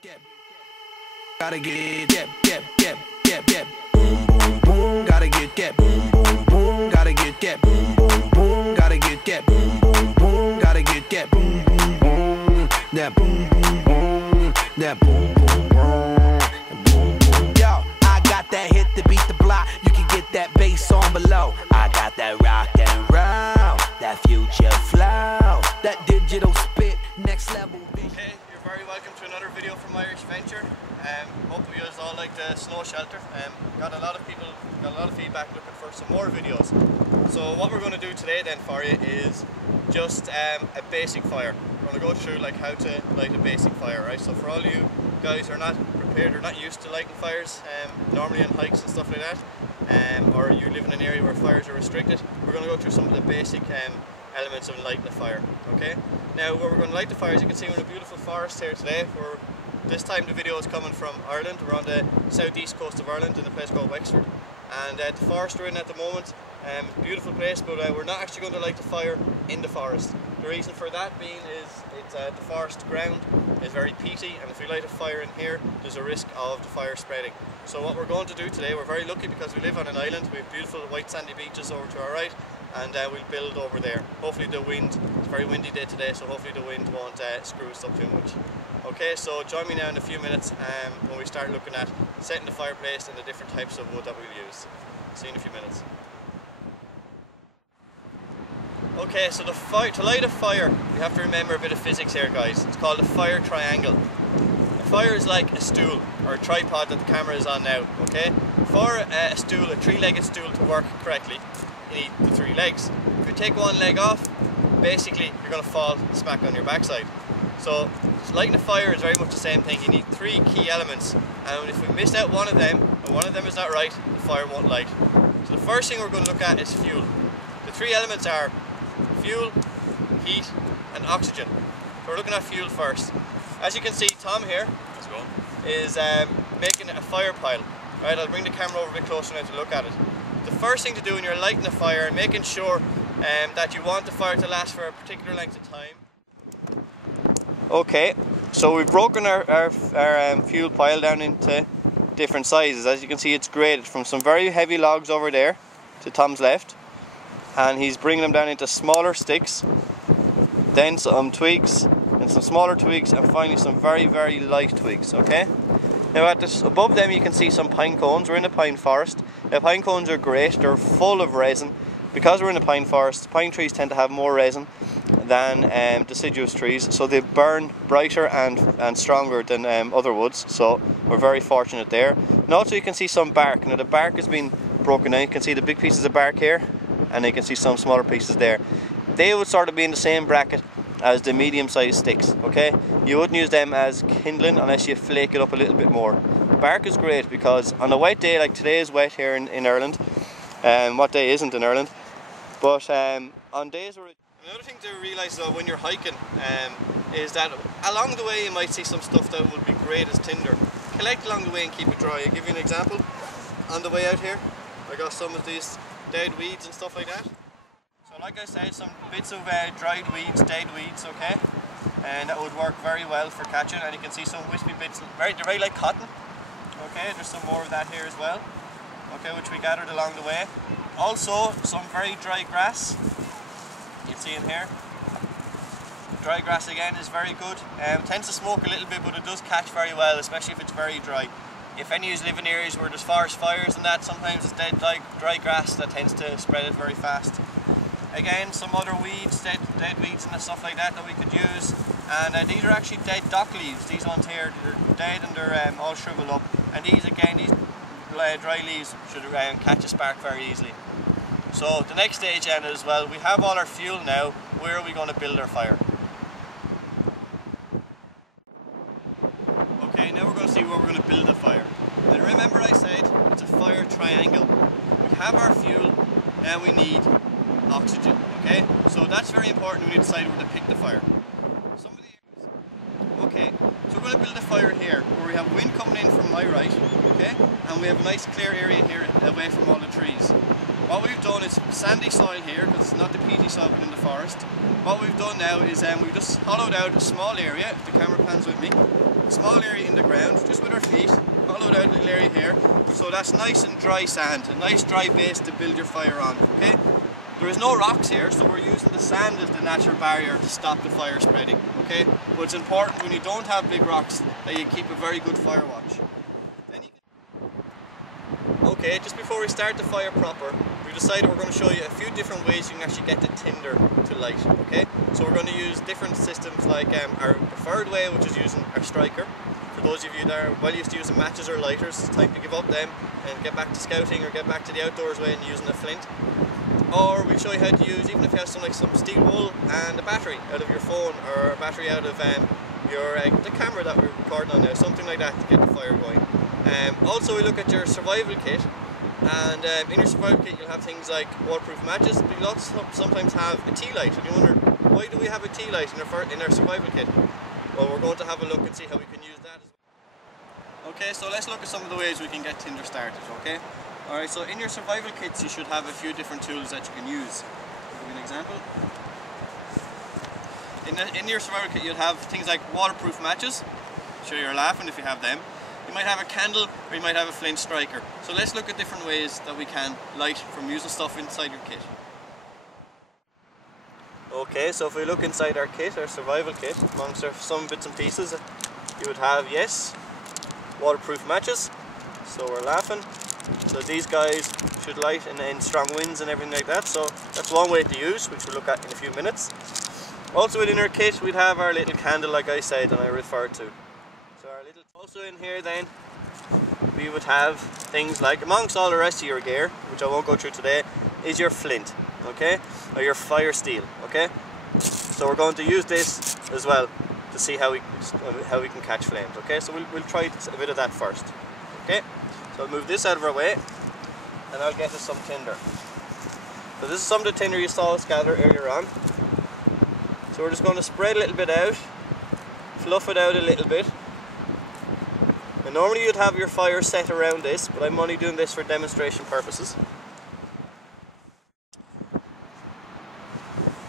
Gotta get boom boom boom. Gotta get that boom boom boom. Gotta get that boom boom boom. Gotta get that boom boom boom. Gotta get that boom boom boom. That boom boom boom. That boom boom boom. Yo, I got that hit to beat the block. You can get that bass on below. I got that rock and roll, that future flow, that digital spit, next level. Hey, you're very welcome to another video from IrishVenturer. Hope you guys all like the snow shelter. Got a lot of feedback looking for some more videos. So what we're going to do today then for you is just a basic fire. We're going to go through like how to light a basic fire, right? So for all you guys who are not prepared or not used to lighting fires, normally on hikes and stuff like that, or you live in an area where fires are restricted, we're going to go through some of the basic elements of lighting a fire. Okay. Now where we're going to light the fire, as you can see, we're in a beautiful forest here today. This time the video is coming from Ireland. We're on the southeast coast of Ireland in a place called Wexford, and the forest we're in at the moment, beautiful place, but we're not actually going to light the fire in the forest. The reason for that being is the forest ground is very peaty, and if we light a fire in here, there's a risk of the fire spreading. So what we're going to do today, we're very lucky because we live on an island. We have beautiful white sandy beaches over to our right, and we'll build over there. Hopefully the wind, it's a very windy day today, so hopefully the wind won't screw us up too much. Okay, so join me now in a few minutes when we start looking at setting the fireplace and the different types of wood that we'll use. See you in a few minutes. Okay, so to light a fire, you have to remember a bit of physics here, guys. It's called a fire triangle. A fire is like a stool or a tripod that the camera is on now. Okay, for a stool, a three-legged stool to work correctly, you need the three legs. If you take one leg off, basically you're going to fall smack on your backside. So lighting a fire is very much the same thing. You need three key elements, and if we miss out one of them, and one of them is not right, the fire won't light. So the first thing we're going to look at is fuel. The three elements are fuel, heat and oxygen. So we're looking at fuel first. As you can see, Tom here is making a fire pile. Right, I'll bring the camera over a bit closer now to look at it. The first thing to do when you're lighting a fire and making sure that you want the fire to last for a particular length of time. Okay, so we've broken our fuel pile down into different sizes. As you can see, it's graded from some very heavy logs over there to Tom's left, and he's bringing them down into smaller sticks, then some twigs, and some smaller twigs, and finally some very, very light twigs. Okay. Now above them you can see some pine cones. We're in a pine forest. Now pine cones are great. They're full of resin. Because we're in a pine forest, pine trees tend to have more resin than deciduous trees, so they burn brighter and stronger than other woods, so we're very fortunate there. And also you can see some bark. Now the bark has been broken down. You can see the big pieces of bark here, and you can see some smaller pieces there. They would sort of be in the same bracket as the medium-sized sticks. Okay, you wouldn't use them as kindling unless you flake it up a little bit more. Bark is great because on a wet day, like today is wet here in Ireland, what day isn't in Ireland, but on days where another thing to realise though when you're hiking is that along the way you might see some stuff that would be great as tinder. Collect along the way and keep it dry. I'll give you an example. On the way out here I got some of these dead weeds and stuff like that. So like I said, some bits of dried weeds, dead weeds, okay, and that would work very well for catching. And you can see some wispy bits, they're very like cotton. Okay, there's some more of that here as well, okay, which we gathered along the way. Also some very dry grass. You can see in here. Dry grass again is very good. Tends to smoke a little bit, but it does catch very well, especially if it's very dry. If any of you live in areas where there's forest fires and that, sometimes it's dead dry grass that tends to spread it very fast. Again, some other weeds, dead weeds and stuff like that we could use. And these are actually dead dock leaves. These ones here, they're dead and they're all shriveled up. And these again, these dry leaves should catch a spark very easily. So the next stage then as well, we have all our fuel now. Where are we going to build our fire? Okay, now we're going to see where we're going to build the fire. And remember I said it's a fire triangle. We have our fuel, now we need oxygen. Okay, so that's very important when we decide where to pick the fire. Okay, so we're going to build a fire here where we have wind coming in from my right, okay, and we have a nice clear area here away from all the trees. What we've done is sandy soil here because it's not the peaty soil within the forest. What we've done now is we've just hollowed out a small area, if the camera pans with me, small area in the ground, just with our feet, hollowed out a little area here, so that's nice and dry sand, a nice dry base to build your fire on, okay? There is no rocks here, so we're using the sand as the natural barrier to stop the fire spreading, okay? But it's important when you don't have big rocks that you keep a very good fire watch. Okay, just before we start the fire proper, we decided we're going to show you a few different ways you can actually get the tinder to light, okay? So we're going to use different systems like our preferred way, which is using our striker. For those of you that are well used to using matches or lighters, it's time to give up them and get back to scouting or get back to the outdoors way and using a flint. Or we'll show you how to use, even if you have some steel wool and a battery out of your phone, or a battery out of the camera that we're recording on now, something like that to get the fire going. Also we look at your survival kit, and in your survival kit you'll have things like waterproof matches, but you'll also sometimes have a tea light, and you wonder, why do we have a tea light in our survival kit? Well, we're going to have a look and see how we can use that as well. Okay, so let's look at some of the ways we can get tinder started, okay? Alright, so in your survival kits you should have a few different tools that you can use. I'll give you an example. In your survival kit you'll have things like waterproof matches. I'm sure you're laughing if you have them. You might have a candle, or you might have a flint striker. So let's look at different ways that we can light from using stuff inside your kit. Okay, so if we look inside our kit, our survival kit, amongst some bits and pieces, you would have, yes, waterproof matches. So we're laughing. So these guys should light in strong winds and everything like that. So that's one way to use, which we'll look at in a few minutes. Also within our kit, we'd have our little candle, like I said, and I referred to. Also in here then, we would have things like, amongst all the rest of your gear, which I won't go through today, is your flint, okay? Or your fire steel, okay? So we're going to use this as well to see how we can catch flames, okay? So we'll try a bit of that first, okay? So I'll move this out of our way, and I'll get us some tinder. So this is some of the tinder you saw us gather earlier on. So we're just going to spread a little bit out, fluff it out a little bit. And normally you'd have your fire set around this, but I'm only doing this for demonstration purposes.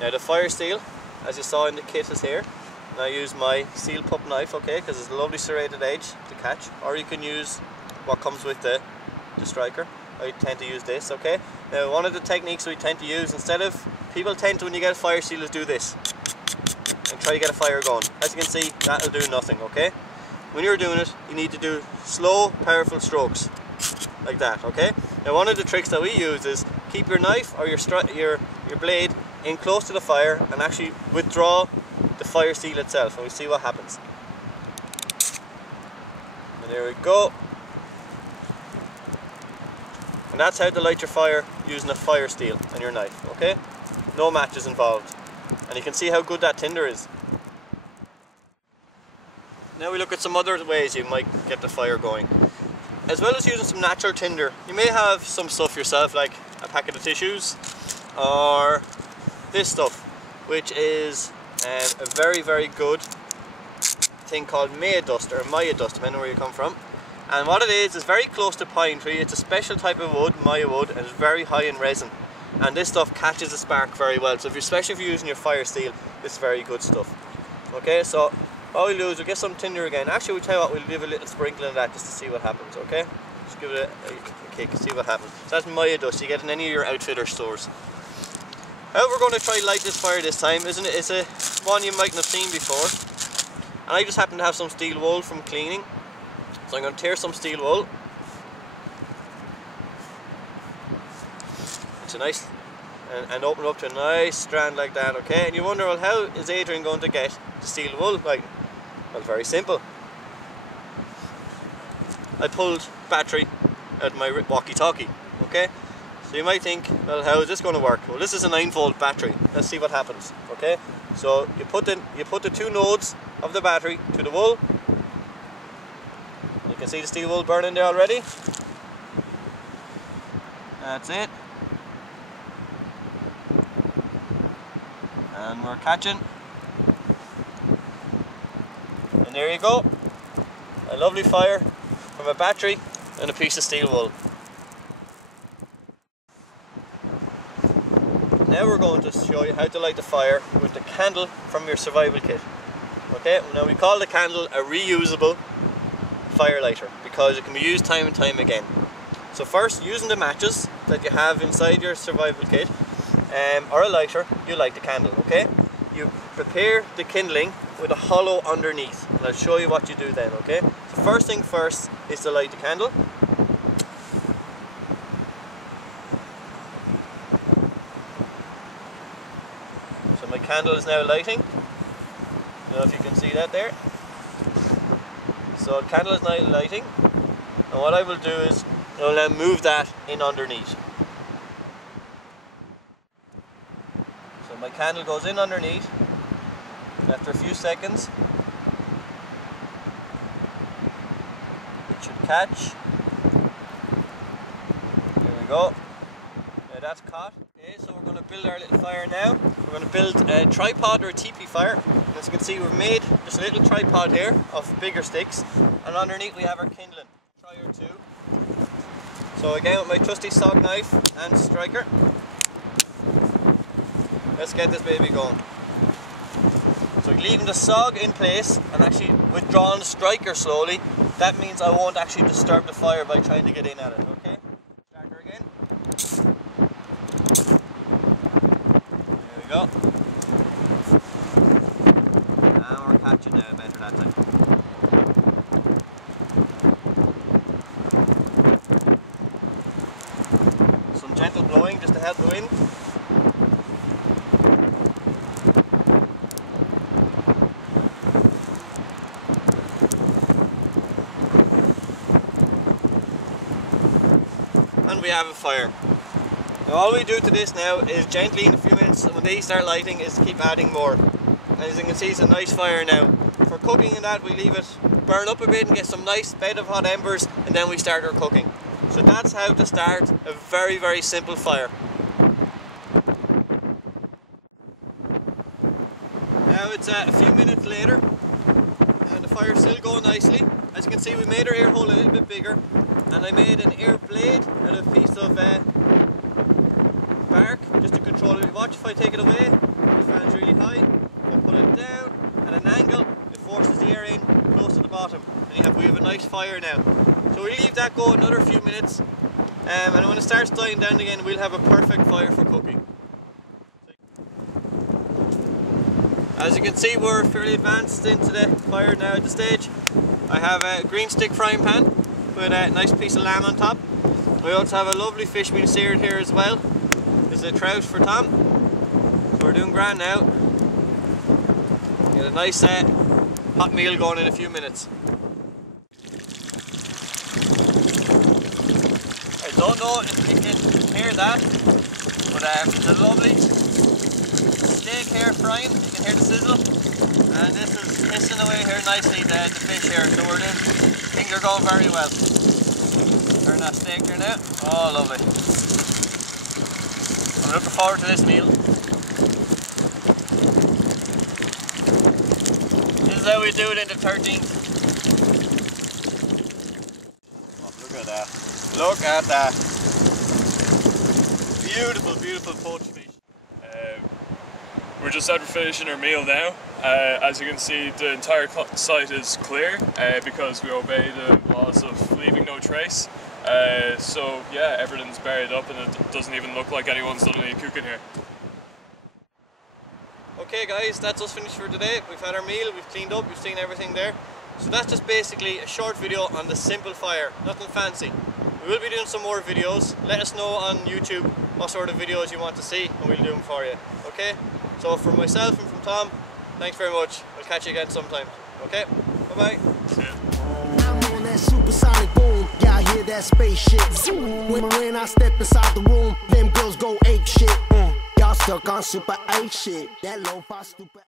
Now the fire steel, as you saw in the kit, is here. And I use my steel pup knife, okay, because it's a lovely serrated edge to catch. Or you can use what comes with the striker. I tend to use this, okay. Now one of the techniques we tend to use, people tend to, when you get a fire steel, is do this. And try to get a fire going. As you can see, that'll do nothing, okay. When you're doing it, you need to do slow, powerful strokes, like that, okay? Now one of the tricks that we use is keep your knife or your blade in close to the fire and actually withdraw the fire steel itself, and we see what happens. And there we go. And that's how to light your fire using a fire steel and your knife, okay? No matches involved. And you can see how good that tinder is. Now we look at some other ways you might get the fire going. As well as using some natural tinder, you may have some stuff yourself, like a packet of tissues, or this stuff, which is a very, very good thing called Maya dust, or Maya dust, depending on where you come from. And what it is very close to pine tree. It's a special type of wood, Maya wood, and it's very high in resin. And this stuff catches the spark very well, so especially if you're using your fire steel, this is very good stuff. Okay, so all we'll do is we'll get some tinder again. Actually, we'll tell you what, we'll give a little sprinkle of that just to see what happens, okay? Just give it a kick, see what happens. So that's Maya dust you get in any of your outfitter stores. How we're going to try light this fire this time, isn't it? It's a one you mightn't have seen before. And I just happen to have some steel wool from cleaning. So I'm going to tear some steel wool. It's a nice, and open up to a nice strand like that, okay? And you wonder, well, how is Adrian going to get the steel wool? Like, well, very simple. I pulled battery out of my walkie-talkie, okay? So you might think, well, how is this going to work? Well, this is a 9-volt battery. Let's see what happens, okay? So you put the 2 nodes of the battery to the wool. You can see the steel wool burning there already. That's it. And we're catching. And there you go. A lovely fire from a battery and a piece of steel wool. Now we're going to show you how to light the fire with the candle from your survival kit. Okay, now we call the candle a reusable fire lighter because it can be used time and time again. So first, using the matches that you have inside your survival kit, or a lighter, you light the candle, okay? You prepare the kindling with a hollow underneath, and I'll show you what you do then, okay? So first thing first is to light the candle. So my candle is now lighting. I don't know if you can see that there. So the candle is now lighting, and what I will do is I will now move that in underneath. So my candle goes in underneath, and after a few seconds it should catch. There we go. Now that's caught. Okay, so we're going to build our little fire now. We're going to build a tripod or a teepee fire. And as you can see, we've made just a little tripod here of bigger sticks, and underneath we have our kindling. Try or two. So again with my trusty sog knife and striker, let's get this baby going. So leaving the sog in place and actually withdrawing the striker slowly, that means I won't actually disturb the fire by trying to get in at it, okay? Starter again. There we go. And we're catching now better that time. Some gentle blowing just to help the wind. And we have a fire. Now all we do to this now is gently in a few minutes, when they start lighting, is keep adding more. And as you can see, it's a nice fire now. For cooking and that, we leave it burn up a bit and get some nice bed of hot embers, and then we start our cooking. So that's how to start a very, very simple fire. Now it's a few minutes later, and the fire's still going nicely. As you can see, we made our air hole a little bit bigger, and I made an air blade out of a piece of bark just to control it. Watch if I take it away, the fan's really high. If I put it down at an angle, it forces the air in close to the bottom, and we have a nice fire now. So we leave that go another few minutes, and when it starts dying down again, we'll have a perfect fire for cooking. As you can see, we're fairly advanced into the fire now at this stage. I have a green stick frying pan with a nice piece of lamb on top. We also have a lovely fish being seared here as well. This is a trout for Tom. So we're doing grand now. Get a nice hot meal going in a few minutes. I don't know if you can hear that, but the lovely steak here frying, you can hear the sizzle, and this is hissing away here nicely, the fish here, so things are going very well. Turn that steak here now. Oh, lovely. I'm looking forward to this meal. This is how we do it in the 13th. Oh, look at that. Look at that. Beautiful, beautiful poached fish. We're just after finishing our meal now. As you can see, the entire site is clear because we obey the laws of leaving no trace. So yeah, everything's buried up and it doesn't even look like anyone's done any cooking here. Okay guys, that's us finished for today. We've had our meal, we've cleaned up, we've seen everything there. So that's just basically a short video on the simple fire, nothing fancy. We will be doing some more videos. Let us know on YouTube what sort of videos you want to see and we'll do them for you. Okay? So from myself and from Tom, thanks very much. We'll catch you again sometime. Okay? Bye-bye. See ya. I'm on that supersonic boom, y'all hear that spaceship. When I step inside the room, them girls go ape shit. Y'all stuck on super 8 shit. That lo-fi stupid.